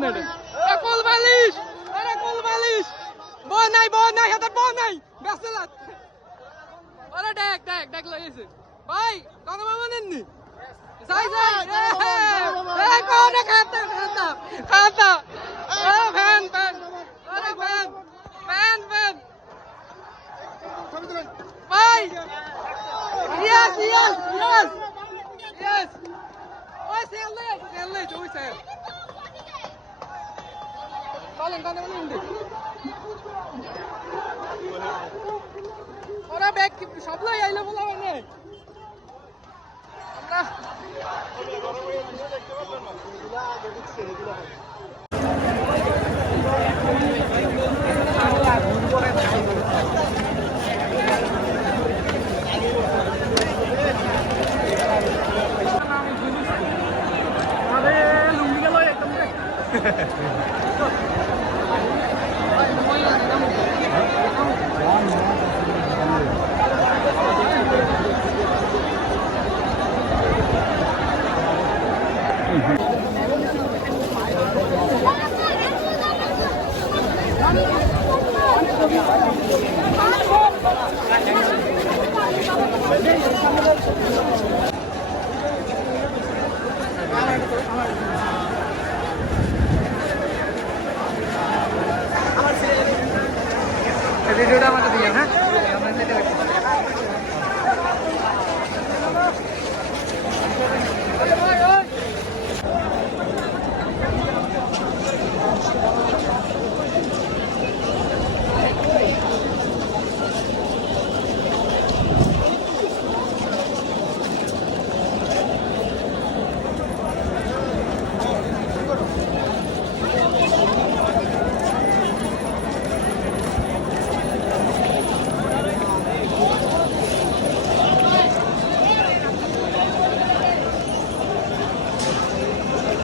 সামনে কোল বালিশ আরে কোল বালিশ বই নাই হাতে বই নাই ব্যস্ত লাগ আরে দেখ লাগিয়েছে ভাই কত মামা নেননি যাই এই কোন খাতা ফ্যান আরে ফ্যান ভাই yes ওই সেল ওই সেল বলেন ওরা ব্যাগ সব লাই আইলো বলা মানে আমরা লুঙ্গি গেল একদম